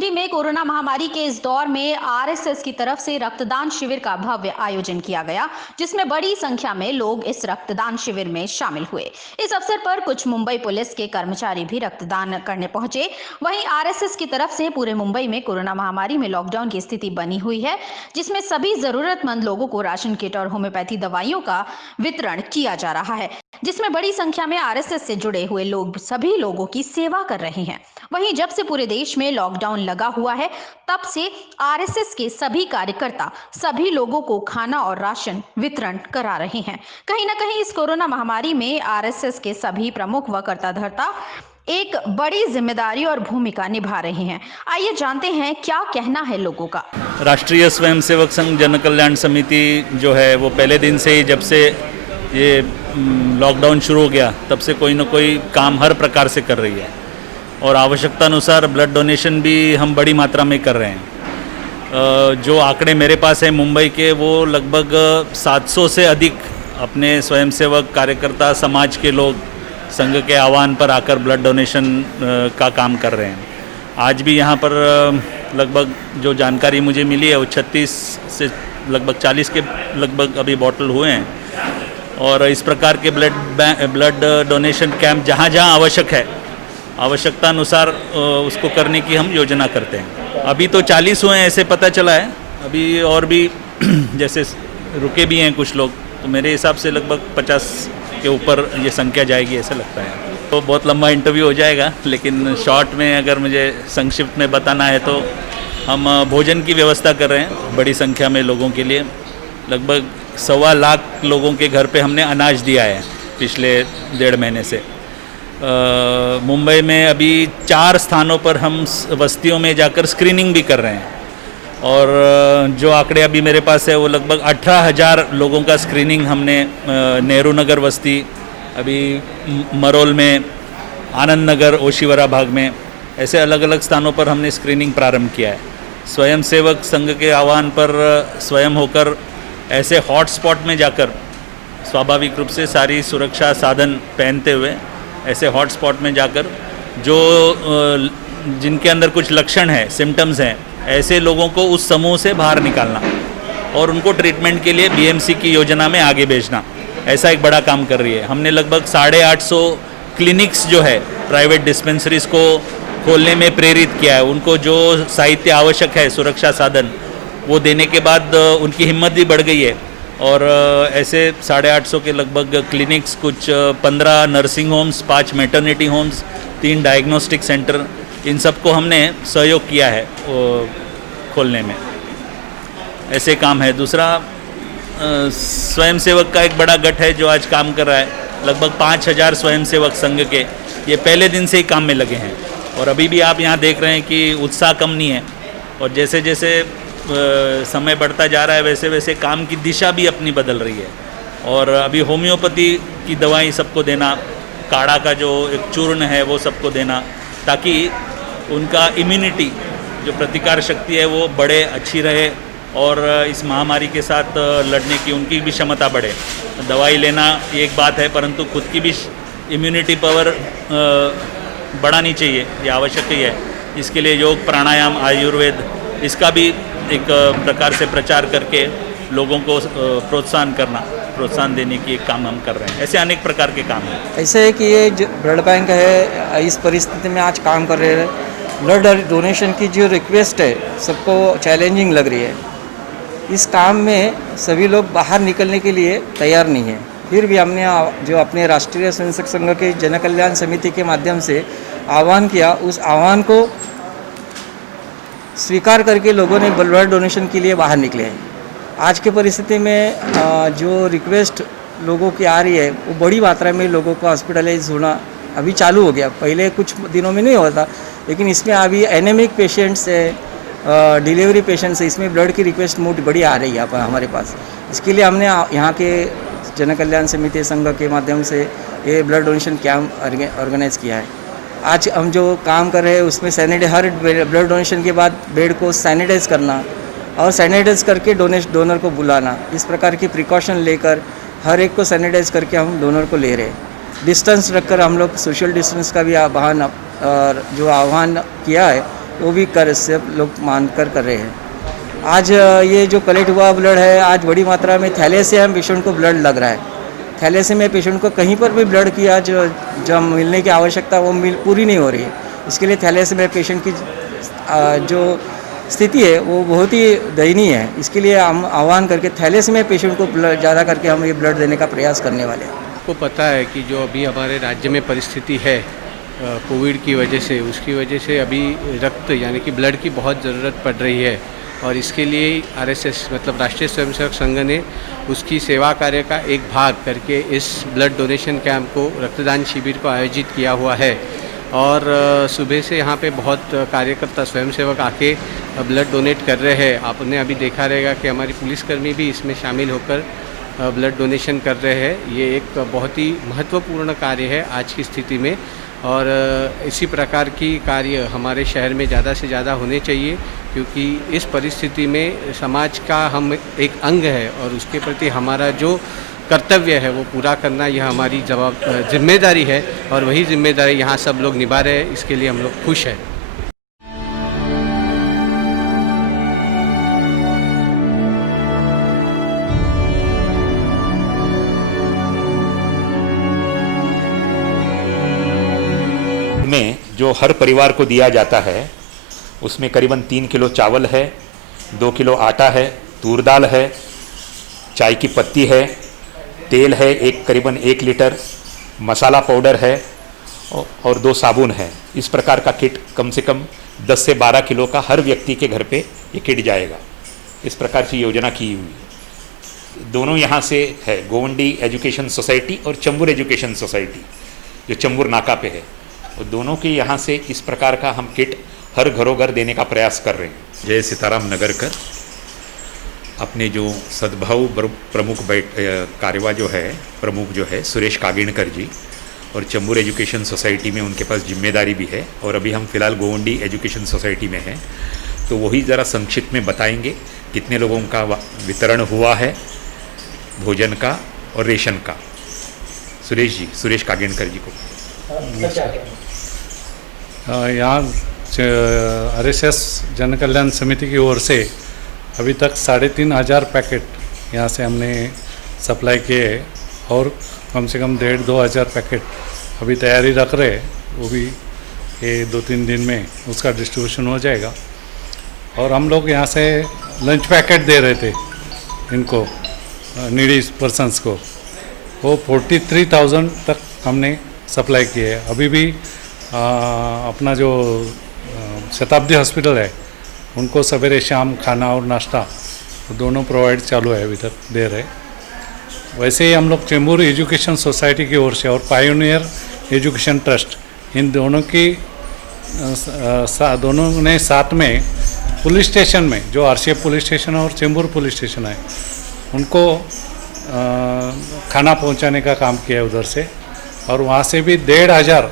मंडी में कोरोना महामारी के इस दौर में आरएसएस की तरफ से रक्तदान शिविर का भव्य आयोजन किया गया, जिसमें बड़ी संख्या में लोग इस रक्तदान शिविर में शामिल हुए। इस अवसर पर कुछ मुंबई पुलिस के कर्मचारी भी रक्तदान करने पहुंचे। वहीं आरएसएस की तरफ से पूरे मुंबई में कोरोना महामारी में लॉकडाउन की स्थिति बनी हुई है, जिसमें सभी जरूरतमंद लोगों को राशन किट और होम्योपैथी दवाइयों का वितरण किया जा रहा है, जिसमें बड़ी संख्या में आरएसएस से जुड़े हुए लोग सभी लोगों की सेवा कर रहे हैं। वहीं जब से पूरे देश में लॉकडाउन लगा हुआ है, तब से आरएसएस के सभी कार्यकर्ता सभी लोगों को खाना और राशन वितरण करा रहे हैं। कहीं ना कहीं इस कोरोना महामारी में आरएसएस के सभी प्रमुख व कर्ताधर्ता एक बड़ी जिम्मेदारी और भूमिका निभा रहे हैं। आइए जानते हैं क्या कहना है लोगों का। राष्ट्रीय स्वयंसेवक संघ जन कल्याण समिति जो है वो पहले दिन से ही, जब से ये लॉकडाउन शुरू हो गया, तब से कोई ना कोई काम हर प्रकार से कर रही है और आवश्यकता अनुसार ब्लड डोनेशन भी हम बड़ी मात्रा में कर रहे हैं। जो आंकड़े मेरे पास है मुंबई के, वो लगभग 700 से अधिक अपने स्वयंसेवक कार्यकर्ता समाज के लोग संघ के आह्वान पर आकर ब्लड डोनेशन का काम कर रहे हैं। आज भी यहाँ पर लगभग जो जानकारी मुझे मिली है वो 36 से लगभग 40 के लगभग अभी बॉटल हुए हैं और इस प्रकार के ब्लड डोनेशन कैंप जहाँ जहाँ आवश्यक है, आवश्यकता अनुसार उसको करने की हम योजना करते हैं। अभी तो 40 हुए हैं ऐसे पता चला है, अभी और भी जैसे रुके भी हैं कुछ लोग, तो मेरे हिसाब से लगभग 50 के ऊपर ये संख्या जाएगी ऐसा लगता है। तो बहुत लंबा इंटरव्यू हो जाएगा, लेकिन शॉर्ट में अगर मुझे संक्षिप्त में बताना है तो हम भोजन की व्यवस्था कर रहे हैं बड़ी संख्या में लोगों के लिए। लगभग 1.25 लाख लोगों के घर पे हमने अनाज दिया है पिछले 1.5 महीने से। मुंबई में अभी 4 स्थानों पर हम बस्तियों में जाकर स्क्रीनिंग भी कर रहे हैं और जो आंकड़े अभी मेरे पास है वो लगभग 18,000 लोगों का स्क्रीनिंग हमने नेहरू नगर बस्ती, अभी मरोल में, आनंद नगर, ओशिवरा भाग में, ऐसे अलग अलग स्थानों पर हमने स्क्रीनिंग प्रारंभ किया है। स्वयंसेवक संघ के आह्वान पर स्वयं होकर ऐसे हॉटस्पॉट में जाकर स्वाभाविक रूप से सारी सुरक्षा साधन पहनते हुए ऐसे हॉटस्पॉट में जाकर जो जिनके अंदर कुछ लक्षण है, सिम्टम्स हैं, ऐसे लोगों को उस समूह से बाहर निकालना और उनको ट्रीटमेंट के लिए बीएमसी की योजना में आगे भेजना, ऐसा एक बड़ा काम कर रही है। हमने लगभग 850 क्लिनिक्स जो है प्राइवेट डिस्पेंसरीज को खोलने में प्रेरित किया है। उनको जो साहित्य आवश्यक है, सुरक्षा साधन, वो देने के बाद उनकी हिम्मत भी बढ़ गई है और ऐसे 850 के लगभग क्लिनिक्स, कुछ 15 nursing homes, 5 maternity homes, 3 diagnostic centre, इन सबको हमने सहयोग किया है खोलने में। ऐसे काम है। दूसरा, स्वयंसेवक का एक बड़ा गठ है जो आज काम कर रहा है। लगभग 5,000 स्वयंसेवक संघ के ये पहले दिन से ही काम में लगे हैं और अभी भी आप यहाँ देख रहे हैं कि उत्साह कम नहीं है और जैसे जैसे समय बढ़ता जा रहा है वैसे वैसे काम की दिशा भी अपनी बदल रही है। और अभी होम्योपैथी की दवाई सबको देना, काढ़ा का जो एक चूर्ण है वो सबको देना, ताकि उनका इम्यूनिटी, जो प्रतिकार शक्ति है, वो बढ़े, अच्छी रहे और इस महामारी के साथ लड़ने की उनकी भी क्षमता बढ़े। दवाई लेना ये एक बात है, परंतु खुद की भी इम्यूनिटी पावर बढ़ानी चाहिए, ये आवश्यक ही है। इसके लिए योग, प्राणायाम, आयुर्वेद, इसका भी एक प्रकार से प्रचार करके लोगों को प्रोत्साहन देने की एक काम हम कर रहे हैं। ऐसे अनेक प्रकार के काम हैं। ऐसे है कि ये जो ब्लड बैंक है, इस परिस्थिति में आज काम कर रहे हैं। ब्लड डोनेशन की जो रिक्वेस्ट है सबको चैलेंजिंग लग रही है। इस काम में सभी लोग बाहर निकलने के लिए तैयार नहीं है। फिर भी हमने जो अपने राष्ट्रीय स्वयंसेवक संघ के जन कल्याण समिति के माध्यम से आह्वान किया, उस आह्वान को स्वीकार करके लोगों ने ब्लड डोनेशन के लिए बाहर निकले हैं। आज की परिस्थिति में जो रिक्वेस्ट लोगों की आ रही है वो बड़ी मात्रा में लोगों को हॉस्पिटलाइज होना अभी चालू हो गया। पहले कुछ दिनों में नहीं होता, लेकिन इसमें अभी एनेमिक पेशेंट्स है, डिलीवरी पेशेंट्स है, इसमें ब्लड की रिक्वेस्ट मोटी बड़ी आ रही है हमारे पास। इसके लिए हमने यहाँ के जन कल्याण समिति संघ के माध्यम से ये ब्लड डोनेशन कैंप ऑर्गेनाइज किया है। आज हम जो काम कर रहे हैं उसमें हर ब्लड डोनेशन के बाद बेड को सैनिटाइज करना और सैनिटाइज करके डोनर को बुलाना, इस प्रकार की प्रिकॉशन लेकर हर एक को सैनिटाइज करके हम डोनर को ले रहे हैं। डिस्टेंस रखकर हम लोग सोशल डिस्टेंस का भी जो आह्वान किया है वो भी कर सब लोग मानकर कर रहे हैं। आज ये जो कलेक्ट हुआ ब्लड है, आज बड़ी मात्रा में थैलेसिया पेशेंट को ब्लड लग रहा है। थैलेसीमिया पेशेंट को कहीं पर भी ब्लड की आज जो मिलने की आवश्यकता वो पूरी नहीं हो रही है। इसके लिए थैलेसीमिया पेशेंट की जो स्थिति है वो बहुत ही दयनीय है। इसके लिए हम आह्वान करके थैलेसीमिया पेशेंट को ब्लड ज़्यादा करके हम ये ब्लड देने का प्रयास करने वाले हैं। आपको पता है कि जो अभी हमारे राज्य में परिस्थिति है कोविड की वजह से, उसकी वजह से अभी रक्त यानी कि ब्लड की बहुत ज़रूरत पड़ रही है और इसके लिए आरएसएस मतलब राष्ट्रीय स्वयंसेवक संघ ने उसकी सेवा कार्य का एक भाग करके इस ब्लड डोनेशन कैंप को रक्तदान शिविर को आयोजित किया हुआ है। और सुबह से यहाँ पे बहुत कार्यकर्ता स्वयंसेवक आके ब्लड डोनेट कर रहे हैं। आपने अभी देखा रहेगा कि हमारी पुलिसकर्मी भी इसमें शामिल होकर ब्लड डोनेशन कर रहे हैं। ये एक बहुत ही महत्वपूर्ण कार्य है आज की स्थिति में और इसी प्रकार की कार्य हमारे शहर में ज़्यादा से ज़्यादा होने चाहिए, क्योंकि इस परिस्थिति में समाज का हम एक अंग है और उसके प्रति हमारा जो कर्तव्य है वो पूरा करना यह हमारी जिम्मेदारी है और वही जिम्मेदारी यहाँ सब लोग निभा रहे हैं। इसके लिए हम लोग खुश हैं। में जो हर परिवार को दिया जाता है उसमें करीबन 3 किलो चावल है, 2 किलो आटा है, तूर दाल है, चाय की पत्ती है, तेल है करीबन 1 लीटर, मसाला पाउडर है और 2 साबुन है। इस प्रकार का किट कम से कम 10 से 12 किलो का हर व्यक्ति के घर पे ये किट जाएगा। इस प्रकार की योजना की हुई। दोनों यहाँ से है, गोवंडी एजुकेशन सोसाइटी और चंबूर एजुकेशन सोसाइटी जो चंबूर नाका पे है, और दोनों के यहाँ से इस प्रकार का हम किट हर घरों घर देने का प्रयास कर रहे हैं। जय सीताराम नगर कर अपने जो सद्भाव प्रमुख कार्यवाह जो है प्रमुख जो है सुरेश कागिणकर जी और चंबूर एजुकेशन सोसाइटी में उनके पास जिम्मेदारी भी है और अभी हम फिलहाल गोवंडी एजुकेशन सोसाइटी में हैं, तो वही ज़रा संक्षिप्त में बताएंगे कितने लोगों का वितरण हुआ है भोजन का और रेशन का। सुरेश कागिणकर जी को यहाँ आरएसएस जन कल्याण समिति की ओर से अभी तक 3500 पैकेट यहाँ से हमने सप्लाई किए और कम से कम 1,500-2 हज़ार पैकेट अभी तैयारी रख रहे हैं। वो भी ये 2-3 दिन में उसका डिस्ट्रीब्यूशन हो जाएगा। और हम लोग यहाँ से लंच पैकेट दे रहे थे इनको नीडी पर्सन्स को, वो 43,000 तक हमने सप्लाई किए है। अभी भी अपना जो शताब्दी हॉस्पिटल है उनको सवेरे शाम खाना और नाश्ता दोनों प्रोवाइड चालू है, अभी तक दे रहे। वैसे ही हम लोग चेंबूर एजुकेशन सोसाइटी की ओर से और पायोनियर एजुकेशन ट्रस्ट इन दोनों की दोनों ने साथ में पुलिस स्टेशन में जो आरसीएफ पुलिस स्टेशन और चेंबूर पुलिस स्टेशन है उनको खाना पहुंचाने का काम किया है उधर से। और वहाँ से भी 1,500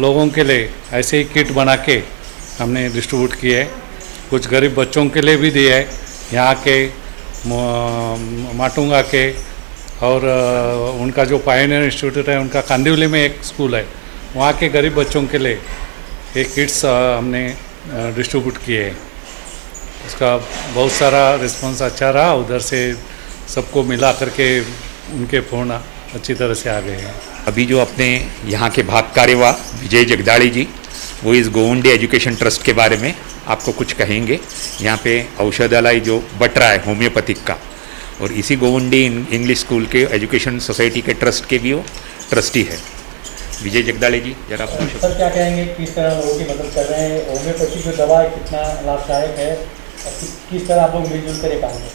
लोगों के लिए ऐसे ही किट बना के हमने डिस्ट्रीब्यूट किए है। कुछ गरीब बच्चों के लिए भी दिए है, यहाँ के माटुंगा के और उनका जो पायोनियर इंस्टीट्यूट है उनका कांदिवली में एक स्कूल है, वहाँ के गरीब बच्चों के लिए एक किट्स हमने डिस्ट्रीब्यूट किए हैं। उसका बहुत सारा रिस्पांस अच्छा रहा, उधर से सबको मिला करके उनके फ़ोन अच्छी तरह से आ गए हैं। अभी जो अपने यहाँ के भाग कार्यवाह विजय जगदाड़ी जी वो इस गोवंडी एजुकेशन ट्रस्ट के बारे में आपको कुछ कहेंगे। यहाँ पे औषधालय जो बट रहा है होम्योपैथिक का, और इसी गोवंडी इंग्लिश स्कूल के एजुकेशन सोसाइटी के ट्रस्ट के भी वो ट्रस्टी है। विजय जगदाड़ी जी जरा आप सर क्या कहेंगे, किस तरह लोगों की मदद कर रहे हैं? होम्योपैथी जो दवा है कितना लाभदायक है और किस तरह आप लोग मिलजुल कर काम करते हैं?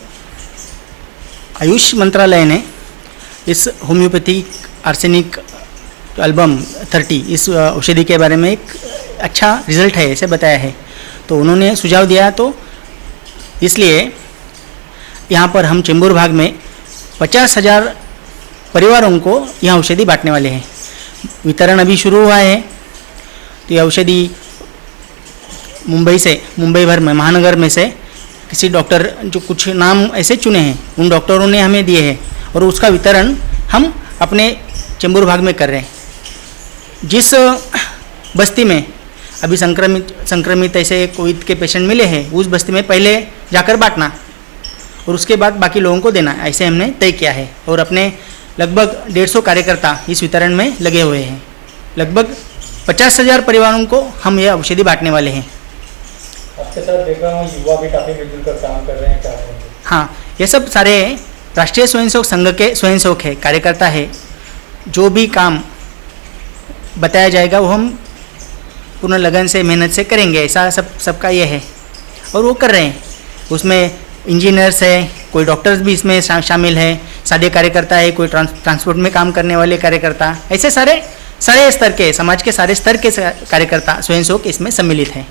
आयुष मंत्रालय ने इस होम्योपैथिक आर्सेनिक एल्बम 30 इस औषधि के बारे में एक अच्छा रिजल्ट है ऐसे बताया है, तो उन्होंने सुझाव दिया, तो इसलिए यहाँ पर हम चेंबूर भाग में 50,000 परिवारों को यह औषधि बांटने वाले हैं। वितरण अभी शुरू हुआ है, तो यह औषधि मुंबई भर में महानगर में से किसी डॉक्टर जो कुछ नाम ऐसे चुने हैं उन डॉक्टरों ने हमें दिए हैं और उसका वितरण हम अपने चेंबूर भाग में कर रहे हैं। जिस बस्ती में अभी संक्रमित ऐसे कोविड के पेशेंट मिले हैं, उस बस्ती में पहले जाकर बांटना और उसके बाद बाकी लोगों को देना, ऐसे हमने तय किया है। और अपने लगभग 150 कार्यकर्ता इस वितरण में लगे हुए हैं। लगभग 50,000 परिवारों को हम यह औषधि बांटने वाले हैं। आपके साथ देख रहा हूँ युवा भी काफ़ी मिलजुल कर काम कर रहे हैं, क्या करेंगे? हाँ, ये सब सारे राष्ट्रीय स्वयंसेवक संघ के स्वयंसेवक है, कार्यकर्ता है। जो भी काम बताया जाएगा वो हम पूर्ण लगन से मेहनत से करेंगे, ऐसा सबका ये है और वो कर रहे हैं। उसमें इंजीनियर्स है, कोई डॉक्टर्स भी इसमें शामिल है, सारे कार्यकर्ता है, कोई ट्रांसपोर्ट में काम करने वाले कार्यकर्ता, ऐसे सारे स्तर के, समाज के सारे स्तर के कार्यकर्ता स्वयंसेवक इसमें सम्मिलित हैं।